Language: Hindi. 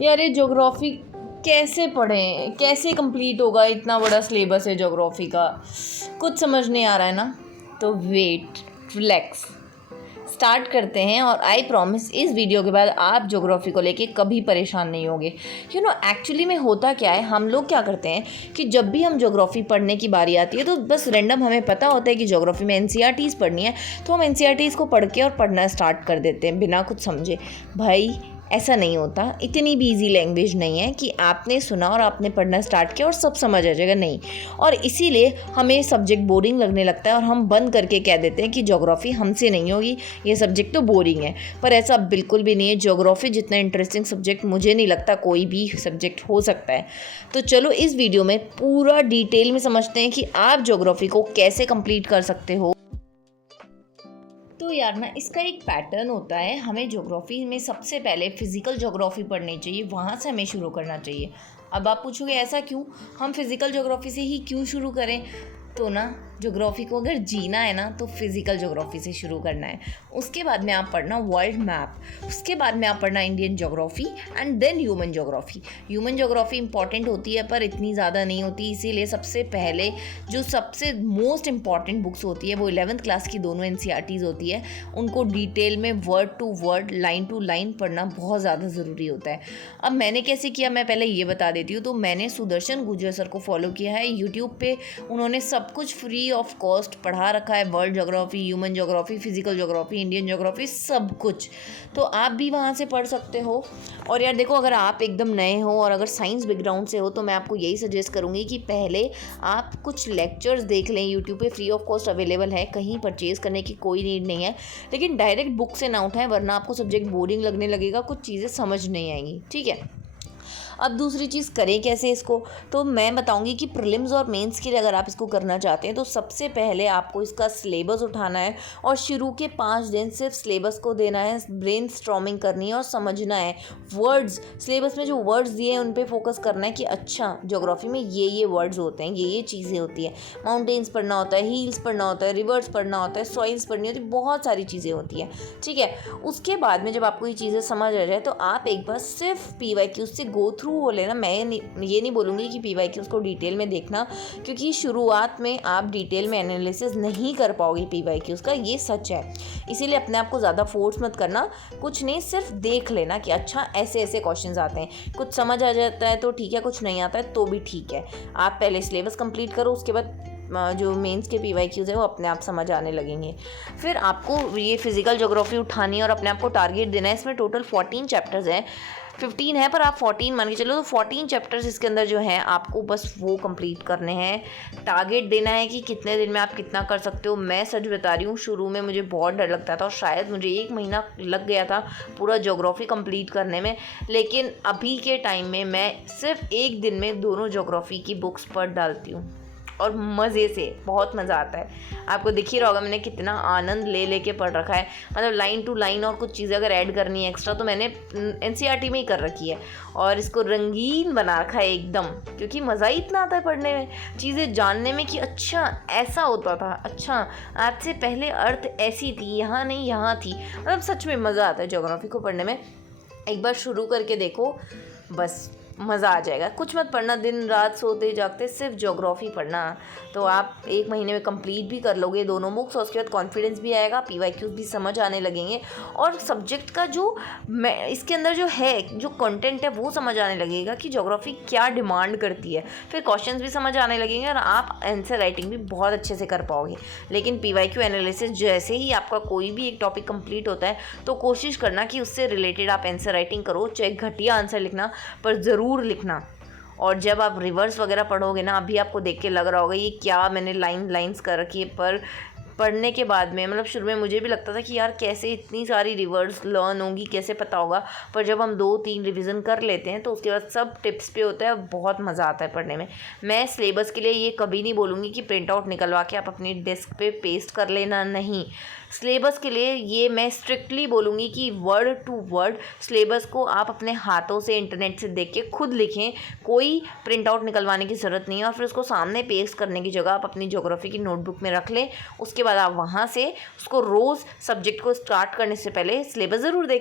यार ये ज्योग्राफी कैसे पढ़ें, कैसे कंप्लीट होगा, इतना बड़ा सिलेबस है ज्योग्राफी का, कुछ समझ नहीं आ रहा है ना। तो वेट, रिलैक्स, स्टार्ट करते हैं। और आई प्रॉमिस इस वीडियो के बाद आप ज्योग्राफी को लेके कभी परेशान नहीं होंगे। एक्चुअली में होता क्या है, हम लोग क्या करते हैं कि जब भी हम ज्योग्राफी पढ़ने की बारी आती है तो बस रैंडम हमें पता होता है कि ज्योग्राफी में एनसीईआरटीज़ पढ़नी है, तो हम एनसीईआरटीज़ को पढ़ के और पढ़ना स्टार्ट कर देते हैं बिना कुछ समझे। भाई ऐसा नहीं होता, इतनी भी ईजी लैंग्वेज नहीं है कि आपने सुना और आपने पढ़ना स्टार्ट किया और सब समझ आ जाएगा, नहीं। और इसीलिए हमें सब्जेक्ट बोरिंग लगने लगता है और हम बंद करके कह देते हैं कि ज्योग्राफी हमसे नहीं होगी, ये सब्जेक्ट तो बोरिंग है। पर ऐसा बिल्कुल भी नहीं है। ज्योग्राफी जितना इंटरेस्टिंग सब्जेक्ट मुझे नहीं लगता कोई भी सब्जेक्ट हो सकता है। तो चलो इस वीडियो में पूरा डिटेल में समझते हैं कि आप ज्योग्राफी को कैसे कंप्लीट कर सकते हो। तो यार ना, इसका एक पैटर्न होता है। हमें ज्योग्राफी में सबसे पहले फिज़िकल ज्योग्राफी पढ़नी चाहिए, वहाँ से हमें शुरू करना चाहिए। अब आप पूछोगे ऐसा क्यों, हम फिज़िकल ज्योग्राफी से ही क्यों शुरू करें? तो ना, ज्योग्राफी को अगर जीना है ना तो फिज़िकल ज्योग्राफी से शुरू करना है। उसके बाद में आप पढ़ना वर्ल्ड मैप, उसके बाद में आप पढ़ना Indian geography and then human geography. Human geography important होती है पर इतनी ज़्यादा नहीं होती, इसीलिए सबसे पहले जो सबसे मोस्ट इंपॉर्टेंट बुक्स होती है वो 11th क्लास की दोनों एनसीईआरटीज़ होती है, उनको डिटेल में word to word, line to line पढ़ना बहुत ज़्यादा ज़रूरी होता है। अब मैंने कैसे किया, मैं पहले ये बता देती हूँ। तो मैंने सुदर्शन गुर्जर सर को फॉलो किया है यूट्यूब पे, उन्होंने सब कुछ फ्री ऑफ कॉस्ट पढ़ा रखा है, world geography, human geography, physical geography, Indian geography, सब कुछ। तो आप भी वहाँ से पढ़ सकते हो। और यार देखो, अगर आप एकदम नए हो और अगर साइंस बैकग्राउंड से हो तो मैं आपको यही सजेस्ट करूँगी कि पहले आप कुछ लेक्चर्स देख लें, यूट्यूब पे फ्री ऑफ कॉस्ट अवेलेबल है, कहीं परचेज़ करने की कोई नीड नहीं है। लेकिन डायरेक्ट बुक से ना उठाएं, वरना आपको सब्जेक्ट बोरिंग लगने लगेगा, कुछ चीज़ें समझ नहीं आएंगी, ठीक है। अब दूसरी चीज़ करें कैसे इसको, तो मैं बताऊंगी कि प्रीलिम्स और मेंस के लिए अगर आप इसको करना चाहते हैं तो सबसे पहले आपको इसका सिलेबस उठाना है और शुरू के 5 दिन सिर्फ सिलेबस को देना है, ब्रेन स्टॉर्मिंग करनी है और समझना है वर्ड्स। सिलेबस में जो वर्ड्स दिए हैं उन पे फोकस करना है कि अच्छा ज्योग्राफी में ये वर्ड्स होते हैं, ये चीज़ें होती हैं। माउंटेन्स पढ़ना होता है, हिल्स पढ़ना होता है, रिवर्स पढ़ना होता है, सॉइल्स पढ़नी होती है, बहुत सारी चीज़ें होती हैं, ठीक है। उसके बाद में जब आपको ये चीज़ें समझ आ जाए तो आप एक बार सिर्फ PYQ से गो थ्रू हो लेना। मैं ये नहीं बोलूँगी कि PYQ को डिटेल में देखना, क्योंकि शुरुआत में आप डिटेल में एनालिसिस नहीं कर पाओगे PYQ का, ये सच है। इसीलिए अपने आप को ज़्यादा फोर्स मत करना, कुछ नहीं, सिर्फ देख लेना कि अच्छा ऐसे ऐसे क्वेश्चंस आते हैं। कुछ समझ आ जाता है तो ठीक है, कुछ नहीं आता है तो भी ठीक है। आप पहले सिलेबस कंप्लीट करो, उसके बाद जो मेंस के PYQs है वो अपने आप समझ आने लगेंगे। फिर आपको ये फिजिकल ज्योग्राफी उठानी है और अपने आप को टारगेट देना है। इसमें टोटल 14 चैप्टर्स हैं, 15 है पर आप 14 मान के चलो, तो 14 चैप्टर्स इसके अंदर जो हैं आपको बस वो कंप्लीट करने हैं। टारगेट देना है कि कितने दिन में आप कितना कर सकते हो। मैं सच बता रही हूँ, शुरू में मुझे बहुत डर लगता था और शायद मुझे 1 महीना लग गया था पूरा ज्योग्राफी कंप्लीट करने में, लेकिन अभी के टाइम में मैं सिर्फ 1 दिन में दोनों ज्योग्राफी की बुक्स पढ़ डालती हूँ और मज़े से, बहुत मज़ा आता है। आपको दिख ही रहा होगा मैंने कितना आनंद ले के पढ़ रखा है, मतलब लाइन टू लाइन। और कुछ चीज़ें अगर ऐड करनी है एक्स्ट्रा तो मैंने NCERT में ही कर रखी है और इसको रंगीन बना रखा है एकदम, क्योंकि मज़ा ही इतना आता है पढ़ने में, चीज़ें जानने में कि अच्छा ऐसा होता था, अच्छा आज से पहले अर्थ ऐसी थी, यहाँ नहीं यहाँ थी। मतलब सच में मज़ा आता है ज्योग्राफी को पढ़ने में। एक बार शुरू करके देखो, बस मज़ा आ जाएगा। कुछ मत पढ़ना, दिन रात सोते जागते सिर्फ ज्योग्राफी पढ़ना, तो आप 1 महीने में कंप्लीट भी कर लोगे दोनों बुक्स। और उसके बाद कॉन्फिडेंस भी आएगा, PYQs भी समझ आने लगेंगे और सब्जेक्ट का जो इसके अंदर जो है, जो कंटेंट है वो समझ आने लगेगा कि ज्योग्राफी क्या डिमांड करती है। फिर क्वेश्चंस भी समझ आने लगेंगे और आप आंसर राइटिंग भी बहुत अच्छे से कर पाओगे। लेकिन PYQ एनालिसिस, जैसे ही आपका कोई भी एक टॉपिक कंप्लीट होता है तो कोशिश करना कि उससे रिलेटेड आप आंसर राइटिंग करो, चाहे घटिया आंसर लिखना पर ज़रूर लिखना। और जब आप रिवर्स वगैरह पढ़ोगे ना, अभी आपको देख के लग रहा होगा ये क्या मैंने लाइंस कर रखी है, पर पढ़ने के बाद में, मतलब शुरू में मुझे भी लगता था कि यार कैसे इतनी सारी रिवर्स लर्न होंगी, कैसे पता होगा। पर जब हम 2-3 रिवीजन कर लेते हैं तो उसके बाद सब टिप्स पे होता है, बहुत मज़ा आता है पढ़ने में। मैं सिलेबस के लिए ये कभी नहीं बोलूँगी कि प्रिंट आउट निकलवा के आप अपनी डेस्क पे पेस्ट कर लेना, नहीं। सिलेबस के लिए ये मैं स्ट्रिक्टली बोलूँगी कि वर्ड टू वर्ड सिलेबस को आप अपने हाथों से, इंटरनेट से देख के खुद लिखें, कोई प्रिंट आउट निकलवाने की ज़रूरत नहीं है। और फिर उसको सामने पेस्ट करने की जगह आप अपनी ज्योग्राफी की नोटबुक में रख लें। उसके बाद आप वहाँ से उसको रोज़ सब्जेक्ट को स्टार्ट करने से पहले सिलेबस ज़रूर देखें।